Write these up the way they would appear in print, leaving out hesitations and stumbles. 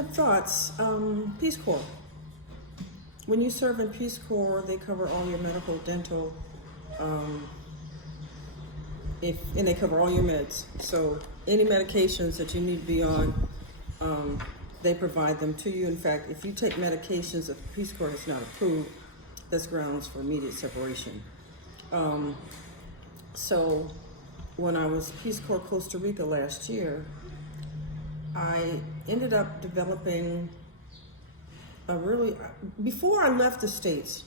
random thoughts. Peace Corps. When you serve in Peace Corps, they cover all your medical, dental, and they cover all your meds. So any medications that you need to be on, they provide them to you. In fact, if you take medications that the Peace Corps is not approved, that's grounds for immediate separation. So when I was Peace Corps Costa Rica last year, I ended up developing before I left the States,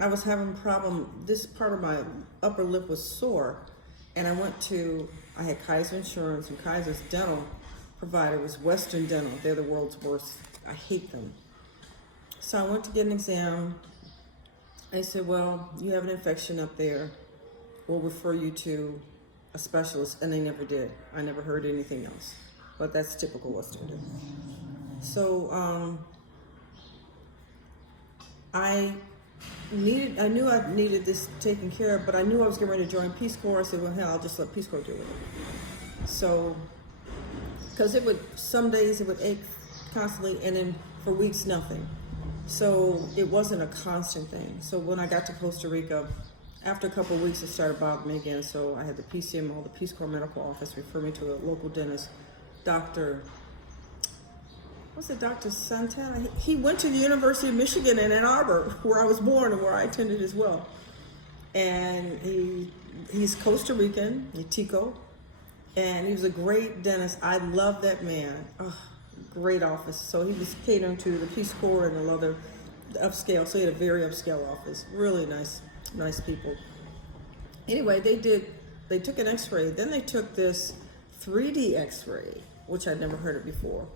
I was having a problem. This part of my upper lip was sore, and I had Kaiser Insurance, and Kaiser's dental provider was Western Dental. They're the world's worst. I hate them. So I went to get an exam. They said, well, you have an infection up there. We'll refer you to a specialist, and they never did. I never heard anything else, but that's typical Western Dental. So I knew I needed this taken care of, but I knew I was getting ready to join Peace Corps. I said, well, hell, I'll just let Peace Corps do it. So, because some days it would ache constantly, and then for weeks, nothing. So it wasn't a constant thing. So when I got to Costa Rica, after a couple of weeks, it started bothering me again. So I had the PCMO, the Peace Corps Medical Office, refer me to a local dentist, Dr. Santana? He went to the University of Michigan in Ann Arbor, where I was born and where I attended as well. And he's Costa Rican, Tico, and he was a great dentist. I love that man. Oh, great office. So he was catering to the Peace Corps and the upscale. So he had a very upscale office. Really nice people. Anyway, they took an x-ray. Then they took this 3D x-ray, which I'd never heard of before.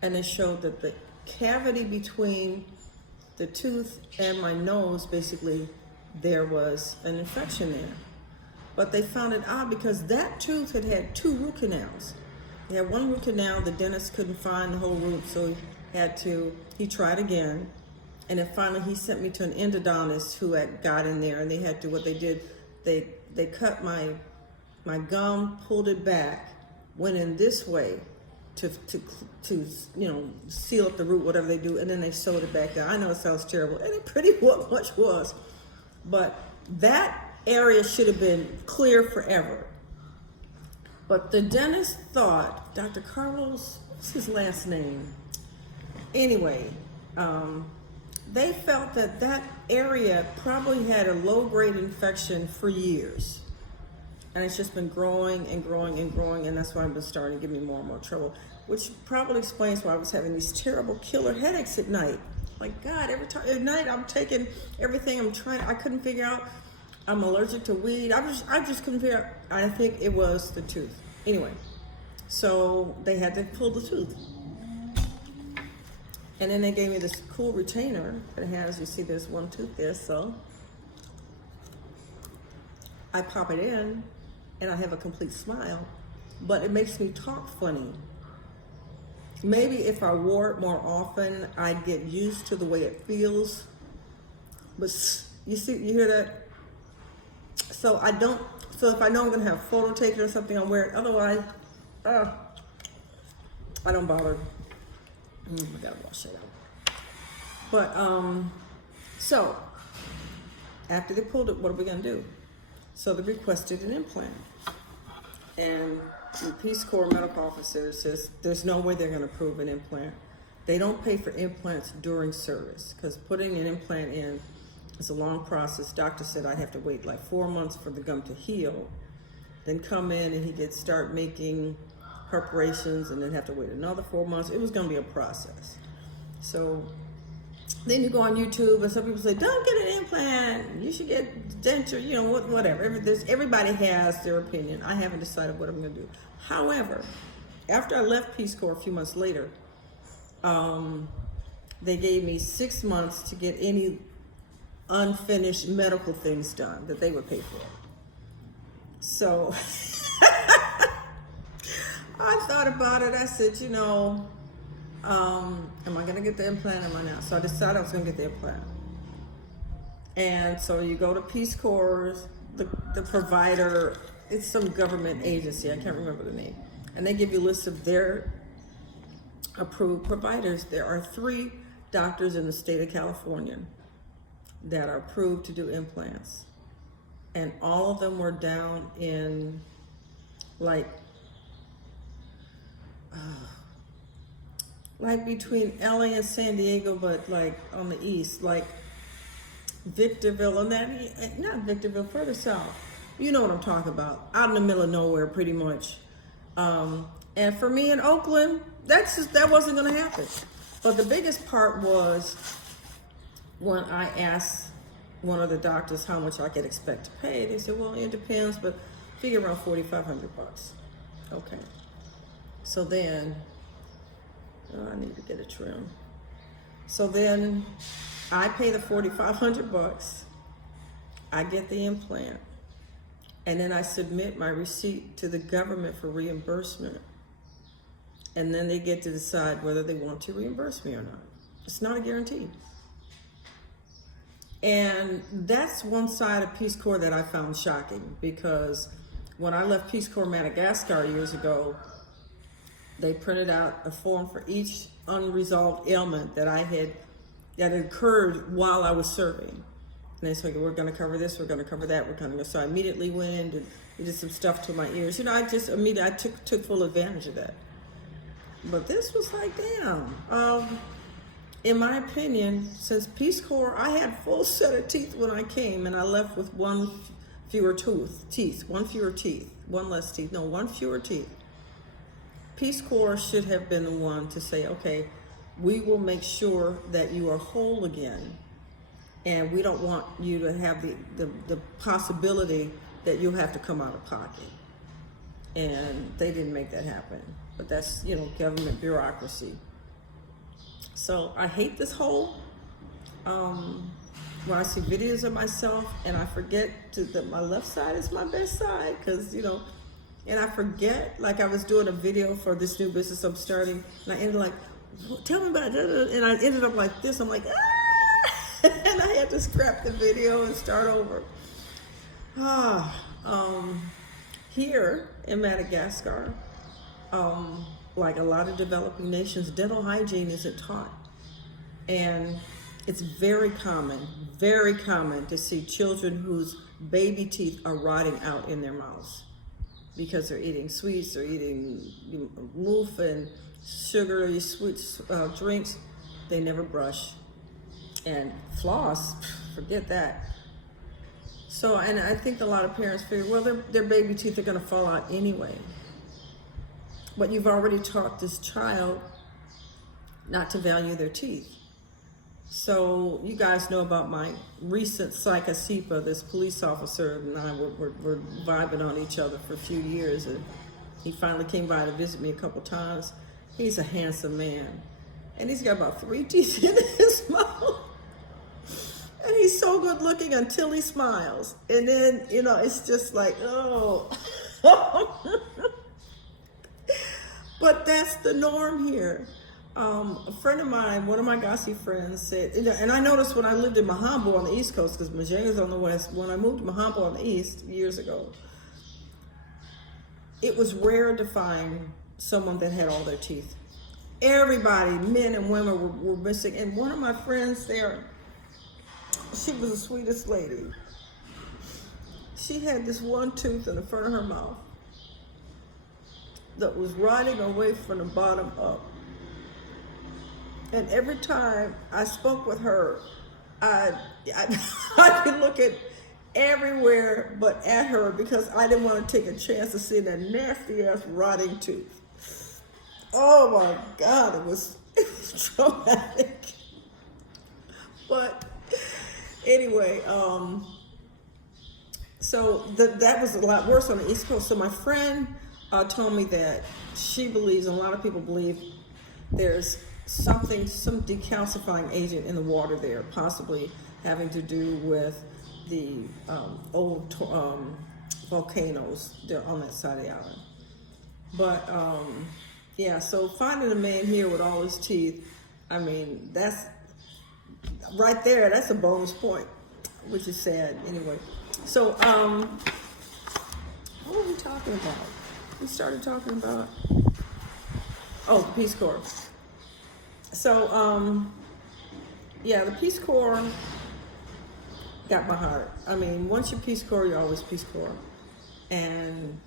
And it showed that the cavity between the tooth and my nose, basically, there was an infection there. But they found it odd because that tooth had 2 root canals. He had 1 root canal, the dentist couldn't find the whole root, so he tried again. And then finally he sent me to an endodontist who had got in there, and they cut my gum, pulled it back, went in this way, to seal up the root, whatever they do, and then they sewed it back down. I know it sounds terrible, and it pretty much was, but that area should have been clear forever. But the dentist thought, Dr. Carlos, what's his last name? Anyway, they felt that area probably had a low-grade infection for years. And it's just been growing and growing and growing, and that's why it's been starting to give me more and more trouble, which probably explains why I was having these terrible killer headaches at night. Like, God, at night I'm taking everything I couldn't figure out. I'm allergic to weed. I just couldn't figure out. I think it was the tooth. Anyway, so they had to pull the tooth. And then they gave me this cool retainer that has, you see there's 1 tooth there, so I pop it in, and I have a complete smile, but it makes me talk funny. Maybe if I wore it more often, I'd get used to the way it feels. But you hear that? So if I know I'm gonna have a photo taken or something, I'll wear it. Otherwise, I don't bother. I gotta wash it out. But, so after they pulled it, what are we gonna do? So they requested an implant. And the Peace Corps medical officer says there's no way they're going to approve an implant. They don't pay for implants during service because putting an implant in is a long process. Doctor said I'd have to wait like 4 months for the gum to heal, then come in and he could start making preparations and then have to wait another 4 months. It was going to be a process. So then you go on YouTube and some people say, don't get an implant, you should get denture, whatever. Everybody has their opinion. I haven't decided what I'm going to do. However, after I left Peace Corps a few months later, they gave me 6 months to get any unfinished medical things done that they would pay for. So I thought about it. I said, am I going to get the implant? Am I not? So I decided I was going to get the implant. And so you go to Peace Corps, the provider, it's some government agency, I can't remember the name. And they give you a list of their approved providers. There are 3 doctors in the state of California that are approved to do implants. And all of them were down in like between LA and San Diego, but like on the east, like Victorville, and that, not Victorville, further south. You know what I'm talking about. Out in the middle of nowhere, pretty much. And for me in Oakland, that wasn't going to happen. But the biggest part was when I asked one of the doctors how much I could expect to pay. They said, well, it depends, but figure around $4,500. Okay. So then, I need to get a trim. So then I pay the $4,500. I get the implant. And then I submit my receipt to the government for reimbursement. And then they get to decide whether they want to reimburse me or not. It's not a guarantee. And that's one side of Peace Corps that I found shocking, because when I left Peace Corps Madagascar years ago, they printed out a form for each unresolved ailment that occurred while I was serving. And they said, we're going to cover this, we're going to cover that, we're going to go. So I immediately went in and did some stuff to my ears. I took full advantage of that. But this was like, damn. In my opinion, since Peace Corps, I had full set of teeth when I came, and I left with one fewer teeth. Peace Corps should have been the one to say, okay, we will make sure that you are whole again, and we don't want you to have the possibility that you'll have to come out of pocket. And they didn't make that happen. But that's, government bureaucracy. So I hate this whole, when I see videos of myself and I forget that my left side is my best side, because, and I forget, like I was doing a video for this new business I'm starting, and I ended like, tell me about it, and I ended up like this. I'm like, ah! And I had to scrap the video and start over. Here in Madagascar, like a lot of developing nations, dental hygiene isn't taught. And it's very common to see children whose baby teeth are rotting out in their mouths because they're eating sweets, they're eating moof and sugary sweet drinks. They never brush. And floss, forget that. So, and I think a lot of parents figure, well, their baby teeth are gonna fall out anyway. But you've already taught this child not to value their teeth. So you guys know about my recent psychosipa. This police officer and I were vibing on each other for a few years, and he finally came by to visit me a couple times. He's a handsome man, and he's got about 3 teeth in his mouth. And he's so good looking until he smiles. And then, it's just like, oh. But that's the norm here. A friend of mine, one of my Ghazi friends said, and I noticed when I lived in Mahambo on the East Coast, because Majenga's on the West, when I moved to Mahambo on the East years ago, it was rare to find someone that had all their teeth. Everybody, men and women, were missing. And one of my friends there, she was the sweetest lady. She had this one tooth in the front of her mouth that was rotting away from the bottom up. And every time I spoke with her, I could look at everywhere but at her, because I didn't want to take a chance of seeing that nasty ass rotting tooth. Oh my God, it was traumatic. But anyway, so that was a lot worse on the East Coast. So my friend told me that she believes, and a lot of people believe, there's some decalcifying agent in the water there, possibly having to do with the old volcanoes on that side of the island. But yeah, so finding a man here with all his teeth, I mean, that's right there, that's a bonus point, which is sad anyway. So what were we talking about? We started talking about, the Peace Corps. So, yeah, the Peace Corps got my heart. I mean, once you're Peace Corps, you're always Peace Corps. And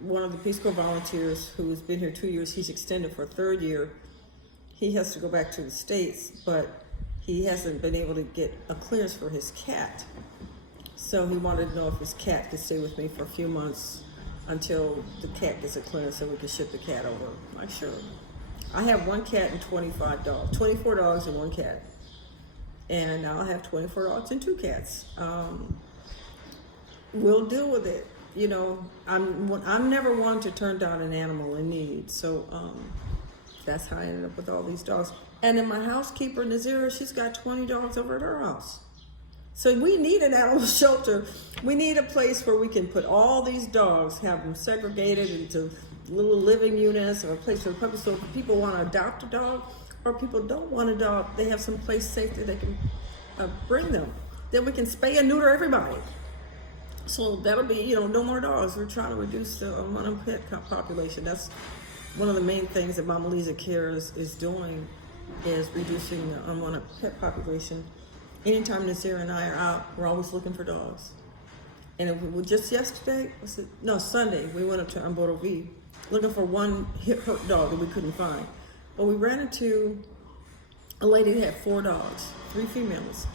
one of the Peace Corps volunteers who's been here 2 years, he's extended for a third year. He has to go back to the States, but he hasn't been able to get a clearance for his cat. So he wanted to know if his cat could stay with me for a few months until the cat gets a clearance so we can ship the cat over. I'm like, sure. I have one cat and 25 dogs, 24 dogs and one cat. And now I have 24 dogs and 2 cats. We'll deal with it. You know, I'm never one to turn down an animal in need. So that's how I ended up with all these dogs. And then my housekeeper, Nazira, she's got 20 dogs over at her house. So we need an animal shelter. We need a place where we can put all these dogs, have them segregated into little living units, or a place for the puppy. So if people want to adopt a dog, or people don't want a dog, they have some place safe that they can bring them. Then we can spay and neuter everybody. So that'll be, you know, no more dogs. We're trying to reduce the unwanted pet population. That's one of the main things that Mama Lisa Cares is doing, is reducing the unwanted pet population. Anytime Nazir and I are out, we're always looking for dogs. And just yesterday, Sunday, we went up to Amboto V looking for one hurt dog that we couldn't find. But we ran into a lady that had 4 dogs, 3 females,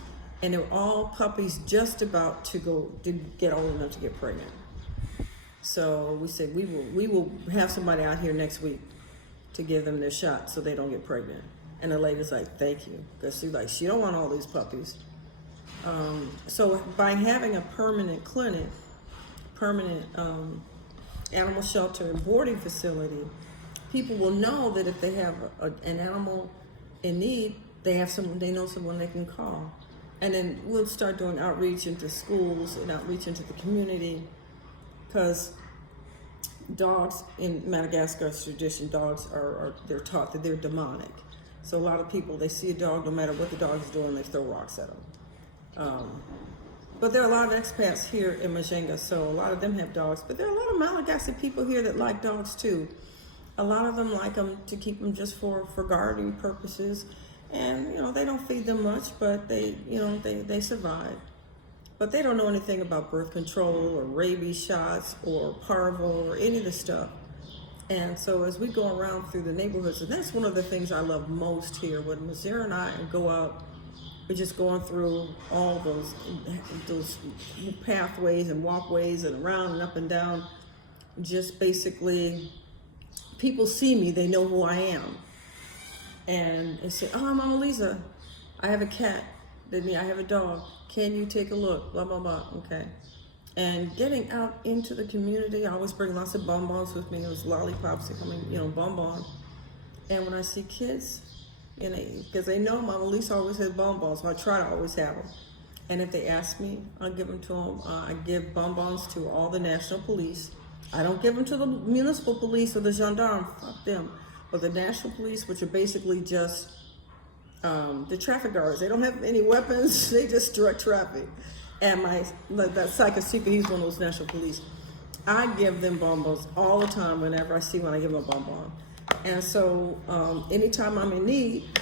and they were all puppies just about to get old enough to get pregnant. So we said we will have somebody out here next week to give them their shot so they don't get pregnant. And the lady's like, thank you, because she's like, she don't want all these puppies. So by having a permanent clinic, permanent animal shelter and boarding facility, people will know that if they have an animal in need, they know someone they can call. And then we'll start doing outreach into schools and outreach into the community, because dogs in Madagascar's tradition, dogs they're taught that they're demonic. So a lot of people, they see a dog, no matter what the dog is doing, they throw rocks at them. But there are a lot of expats here in Majenga, so a lot of them have dogs. But there are a lot of Malagasy people here that like dogs too. A lot of them like them to keep them just for guarding purposes. And, you know, they don't feed them much, but they survive. But they don't know anything about birth control or rabies shots or parvo or any of the stuff. And so as we go around through the neighborhoods, and that's one of the things I love most here, when Mazira and I go out, we're just going through all those pathways and walkways and around and up and down. Just basically, people see me, they know who I am. And they say, oh, Mama Lisa, I have a cat. I have a dog. Can you take a look? Blah, blah, blah. Okay. And getting out into the community, I always bring lots of bonbons with me. Those lollipops that come in, bonbon. And when I see kids, because they know Mama Lisa always has bonbons, so I try to always have them. And if they ask me, I'll give them to them. I give bonbons to all the national police. I don't give them to the municipal police or the gendarme, fuck them. But the national police, which are basically just the traffic guards. They don't have any weapons, they just direct traffic. And that Psycho Secret, he's one of those national police. I give them bonbons all the time whenever I see one, I give them a bonbon. And so anytime I'm in need,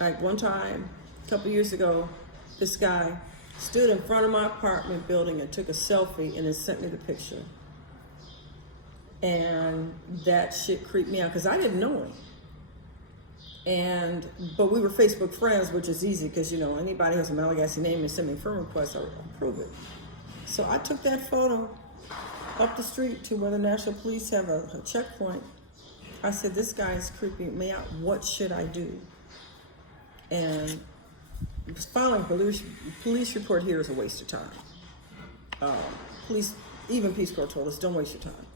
like one time, a couple years ago, this guy stood in front of my apartment building and took a selfie and then sent me the picture. And that shit creeped me out because I didn't know him. But we were Facebook friends, which is easy because, anybody who has a Malagasy name and send me a friend request, I'll approve it. So I took that photo up the street to where the National Police have a checkpoint. I said, this guy is creeping me out. What should I do? And filing a police report here is a waste of time. Even Peace Corps told us, don't waste your time.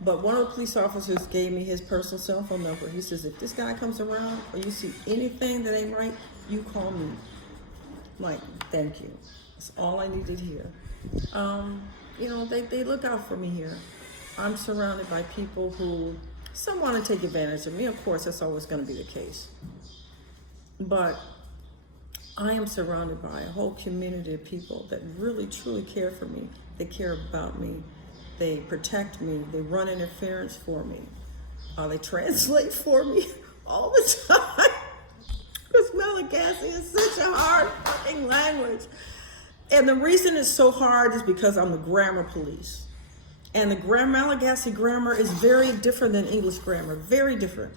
But one of the police officers gave me his personal cell phone number. He says, if this guy comes around or you see anything that ain't right, you call me. I'm like, thank you. That's all I needed to hear. They look out for me here. I'm surrounded by people who, some want to take advantage of me. Of course, that's always going to be the case. But I am surrounded by a whole community of people that really, truly care for me. They care about me. They protect me. They run interference for me. They translate for me all the time. Because Malagasy is such a hard fucking language. And the reason it's so hard is because I'm the grammar police. And the Malagasy grammar is very different than English grammar, very different.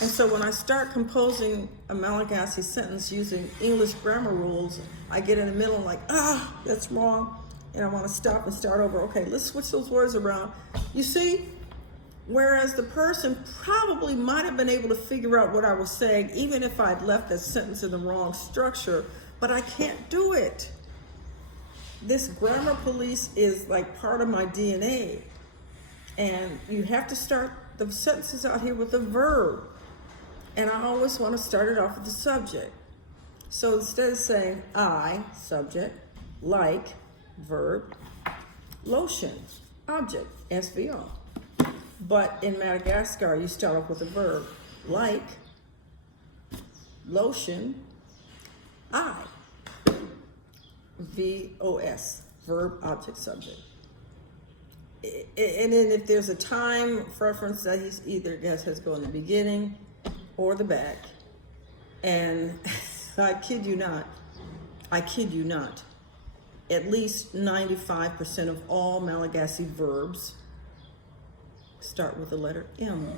And so when I start composing a Malagasy sentence using English grammar rules, I get in the middle and like, that's wrong. And I want to stop and start over. Okay, let's switch those words around. You see, whereas the person probably might have been able to figure out what I was saying, even if I'd left that sentence in the wrong structure, but I can't do it. This grammar police is like part of my DNA. And you have to start the sentences out here with a verb. And I always want to start it off with the subject. So instead of saying I, subject, like, verb, lotion, object, SVO. But in Madagascar, you start off with a verb, like, lotion, I, VOS, verb, object, subject. And then if there's a time preference that he's either has to go in the beginning or the back. And I kid you not, at least 95% of all Malagasy verbs start with the letter M.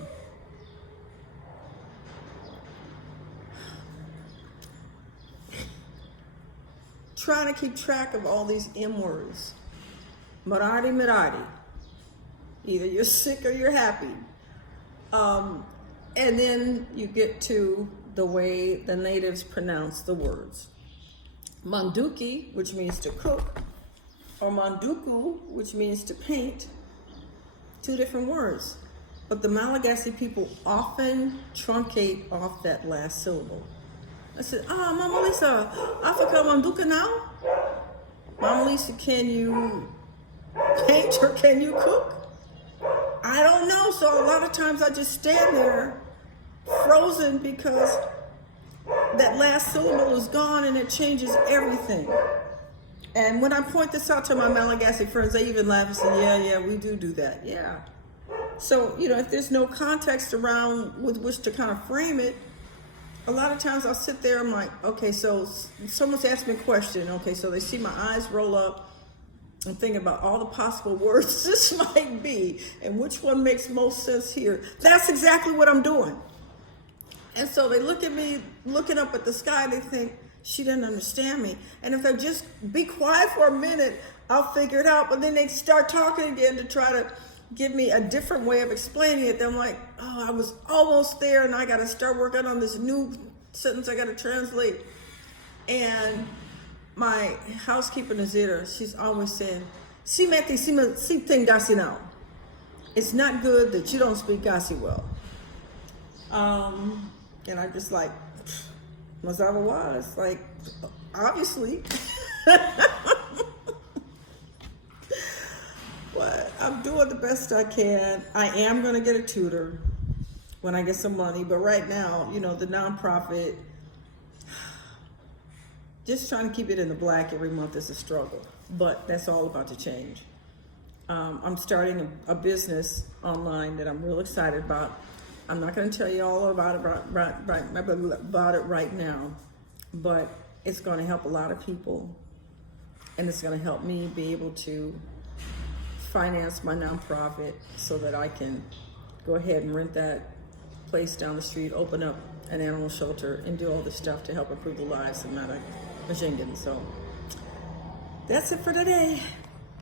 Trying to keep track of all these M words. Maradi, miradi. Either you're sick or you're happy. And then you get to the way the natives pronounce the words. Manduki, which means to cook, or manduku, which means to paint. Two different words. But the Malagasy people often truncate off that last syllable. I said, Mama Lisa, Africa manduka now? Mama Lisa, can you paint or can you cook? I don't know. So a lot of times I just stand there frozen because that last syllable is gone and it changes everything. And when I point this out to my Malagasy friends, they even laugh and say, yeah, we do that. Yeah. So, if there's no context around with which to kind of frame it, a lot of times I'll sit there and I'm like, okay, so someone's asked me a question. Okay, so they see my eyes roll up and think about all the possible words this might be and which one makes most sense here. That's exactly what I'm doing. And so they look at me looking up at the sky and they think, she didn't understand me. And if I just be quiet for a minute, I'll figure it out. But then they start talking again to try to give me a different way of explaining it. Then I'm like, I was almost there and I got to start working on this new sentence I got to translate. And my housekeeper Nazira, she's always saying, si ting Gasi now. It's not good that you don't speak Gasi well. And I just like, Mazawa was like, obviously. But I'm doing the best I can. I am going to get a tutor when I get some money. But right now, the nonprofit, just trying to keep it in the black every month is a struggle. But that's all about to change. I'm starting a business online that I'm real excited about. I'm not going to tell you all about it right now, but it's going to help a lot of people, and it's going to help me be able to finance my nonprofit so that I can go ahead and rent that place down the street, open up an animal shelter, and do all this stuff to help improve the lives of Hygiene. So that's it for today.